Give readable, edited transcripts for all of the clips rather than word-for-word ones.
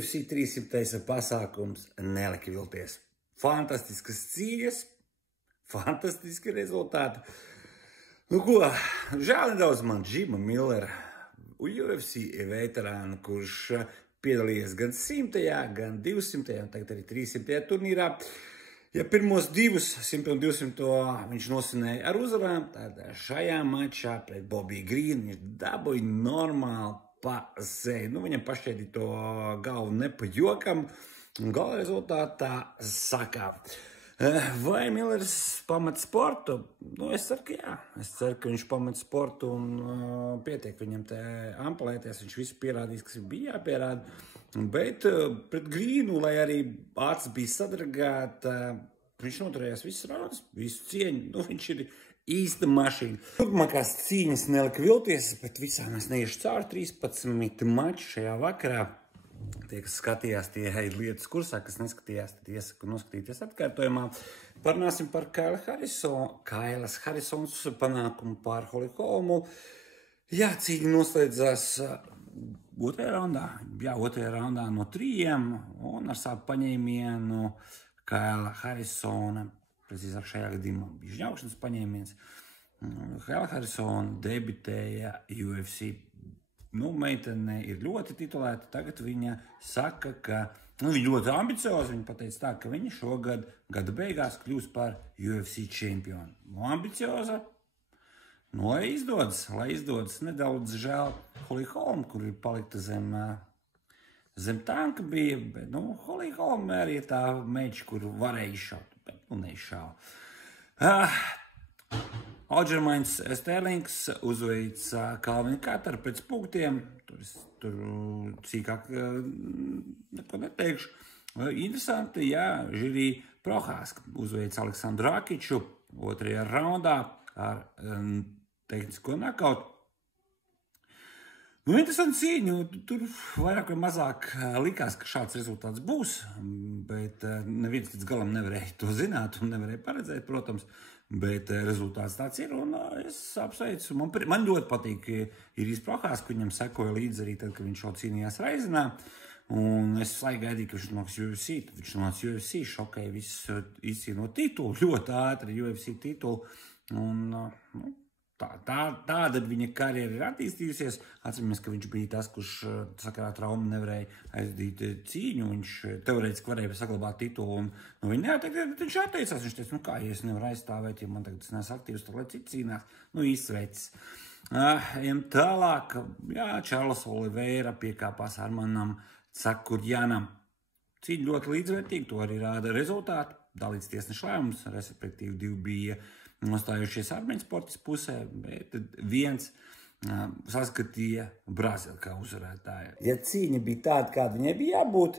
UFC 300. pasākums nelika vilties. Fantastiskas cīņas, fantastiski rezultāti. Nu ko, žēl nedaudz man Džima Millera, UFC veterānu, kurš piedalījies gan 100., gan 200., un tagad arī 300. turnīrā. Ja pirmos divus, 100 un 200, viņš nosinēja ar uzvarām, tad šajā mačā pret Bobiju Grīnu viņš dabūja normāli pa seju. Nu, viņam pašķēdīja to galvu ne pa jokam, un gala rezultātā sakāp. Vai Millers pamet sportu? Nu, es ceru, ka jā. Es ceru, ka viņš pamet sportu un pietiek viņam te ampelēties. Viņš visu pierādīs, kas bija jāpierāda. Bet pret Grīnu, lai arī acis bija sadragāta, viņš noturējās visus raundus, visu cieņu. Nu, viņš ir īsta mašīna. Turpmākās cīņas nelika vilties, bet visām es neiešu cauri 13 mači šajā vakarā. Tie, kas skatījās, tie ir lietas kursā, kas neskatījās, tad iesaku noskatīties atkārtojumā. Parunāsim par Kailas Harisons panākumu pār Holly Holmu. Jā, cīņa noslēdzās otrajā raundā no 3, un ar savu paņēmienu Kaila Harisona, precīzāk šajā gadījumā bija žņaukšanas paņēmiens. Kaila Harisona debitēja UFC. Nu, meitene ir ļoti titulēta. Tagad viņa saka, ka viņa ļoti ambicioza. Viņa pateica tā, ka viņa šogad gada beigās kļūs par UFC čempionu. Nu, ambicioza. Nu, lai izdodas. Nedaudz žēl Holly Holm, kur ir palikta zem tanka bija. Bet, nu, Holly Holm arī ir tā meča, kur varēja izšaut, bet nu neizšāva. Aljamains Sterlings uzveica Kalvinu Kataru pēc punktiem. Tur cīkāk neko neteikšu. Interesanti, jā, žirī Prohāska uzveica Aleksandru Rakiču otrajā raundā ar tehnisko nakautu. Nu, interesanti cīņu. Tur vairāk vai mazāk likās, ka šāds rezultāts būs, bet neviens līdz galam nevarēja to zināt un nevarēja paredzēt, protams. Bet rezultāts tāds ir, un es apsveicu. Man ļoti patīk Irijs Prohāska, ka viņam sekoja līdzi arī tad, kad viņš šo cīnījās Reizinā. Un es gaidīju, ka viņš nāks UFC, tad viņš nāks UFC, šokēja visu izcīnot titulu, ļoti ātri UFC titulu. Un, nu, tāda viņa karjera ir attīstījusies. Atceramies, ka viņš bija tas, kurš sakarā traumu nevarēja aizdīt cīņu. Viņš teorētiski varēja saglabāt titulu. Un viņa viņš atteicās. Viņš teica, nu kā, ja es nevaru aizstāvēt, ja man tagad tas neesmu aktīvs, tad lai cits cīnās. Nu, īsts vecis. Ejam tālāk. Jā, Čārlis Oliveira piekāpās Armanam Cakurjanam. Cīņa ļoti līdzvērtīga, to arī rāda rezultāti. Dalīts tiesneša lēmums, respektīvi 2 bija nostājušies armēņu sportistu pusē, bet viens saskatīja Brazilu kā uzvarētāju. Ja cīņa bija tāda, kāda viņai bija jābūt,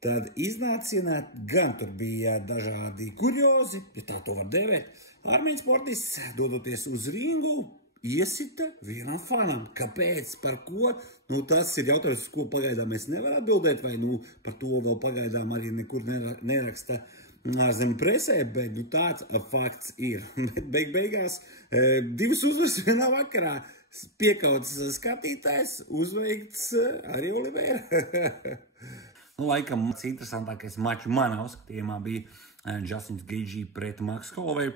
tad iznācienāt gan tur bija dažādi kuriozi, ja tā to var devēt. Armēņu sportists, dodoties uz ringu, iesita vienam fanam. Kāpēc? Par ko? Nu, tas ir jautājums, uz ko pagaidām mēs nevaram atbildēt, vai nu par to vēl pagaidām arī nekur neraksta zem presē, bet nu, tāds fakts ir. Bet beigās 2 uzvaras vienā vakarā. Piekauts skatītājs, uzveikts arī Oliveira. Nu, laikam, interesantākais mačs manā uzskatījumā bija Justins Gaethje pret Maksu Holloway.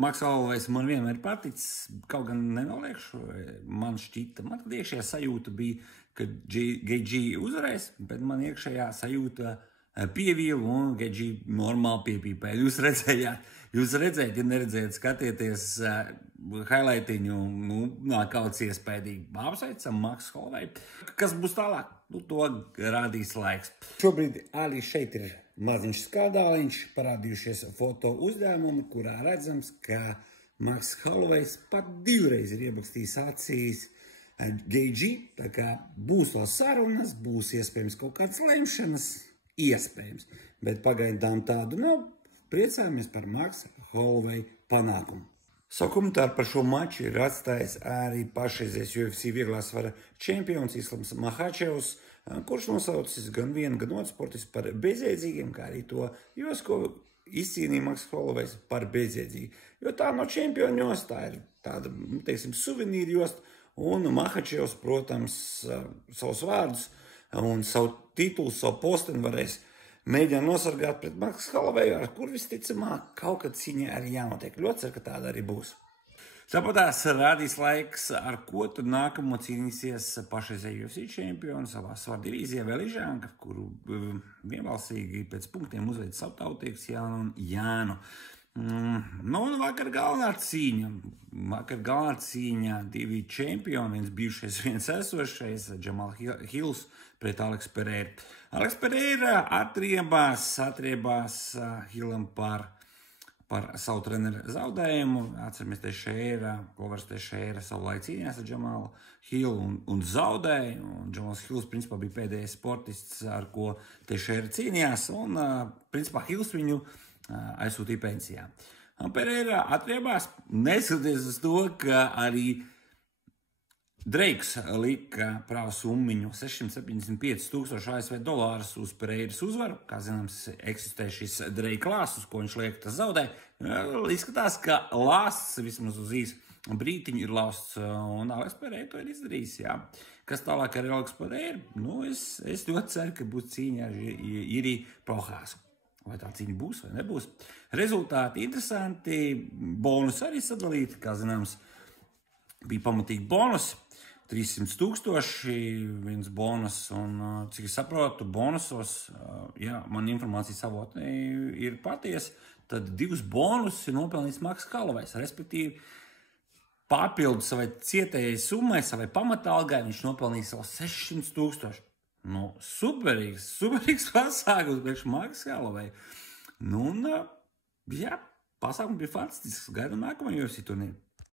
Maks Holloway man vienmēr paticis, kaut gan nenoliekšu, man iekšējā sajūta bija, ka Gaethje uzvarēs, bet man iekšējā sajūta pievīlu un Gaethje normāli piepīpēja. Jūs redzējāt, ja neredzējāt, skatieties highlightiņu, nu, kauts iespējīgi. Apsveicam Maksu Holloway. Kas būs tālāk? Nu, to rādīs laiks. Šobrīd arī šeit ir maziņš skandāliņš, parādījušies foto uzdevumi, kurā redzams, ka Maksu Holloway pat 2 reizi ir iebakstījis acīs Gaethje. Tā kā būs vēl sarunas, būs iespējams kaut kāds lemšanas. Iespējams, bet pagaidām tādu nav. Priecājamies par Maksu Holloway panākumu. Savu komentāru par šo maču ir atstājis arī pašreizies UFC vieglā svara čempions Islams Makhačevs, kurš nosaucis gan vienu, gan otru sportistu par bezjēdzīgiem, kā arī to jostu, ko izcīnīja Maksu Holloway par bezjēdzīgu. Jo tā no čempionu josta, tā ir tāda, teiksim, suvenīru josta, un Makhačevs, protams, savus vārdus un savu titulu, savu posteni varēs mēģināt nosargāt pret Maksu Holloway, ar kur visticamāk kaut kad cīņā arī jānotiek. Ļoti ceru, ka tāda arī būs. Tāpatās rādīs laiks, ar ko tur nākamo cīnīsies pašreizējo UFC čempionu savā svaru divīzijā Veližanka, kuru vienbalsīgi pēc punktiem uzveic savu tautiegs Jānu un Jānu. Nu, un vakar galvenā cīņa, divi čempioni, viens bijušais, viens esošais, Jamal Hills pret Alex Pereira. Alex Pereira atriebās Hillam par savu treneru zaudējumu. Atceramies, Kovars Teixeira savulaik cīnījās ar Jamalu Hillu un zaudēja. Un Jamals Hills principā bija pēdējais sportists, ar ko Teixeira cīnījās. Un principā Hills viņu aizsūtīja pensijā. Un Pereira atriebās, neskatoties uz to, ka arī Dreiks lika prāvu summiņu $675,000 ASV uz Pereiras uzvaru. Kā zināms, eksistē šis Dreika lāsts, uz ko viņš liek, tas zaudē. Izskatās, ka lāsts vismaz uz īsu brītiņu ir lausts, un Alex Pereira to ir izdarījis. Jā. Kas tālāk ar Alex Pereira? Nu, es ļoti ceru, ka būs cīņa ar Iri Prohāsu. Vai tā cīņa būs vai nebūs. Rezultāti interesanti, bonus arī sadalīti, kā zināms, bija pamatīgi bonus. 300,000, viens bonus, un cik es saprotu, bonusos, ja man informācijas avoti ir patiesa, tad 2 bonus ir nopelnījis Maks Holloway, respektīvi papildu savai cietējai summai, savai pamatalgai, viņš nopelnījis vēl 600,000. Nu, superīgs pasākums priekš Maks Holloway. Nu, un, jā, pasākums bija fantastisks, gaidām nākamajā UFC turnīru.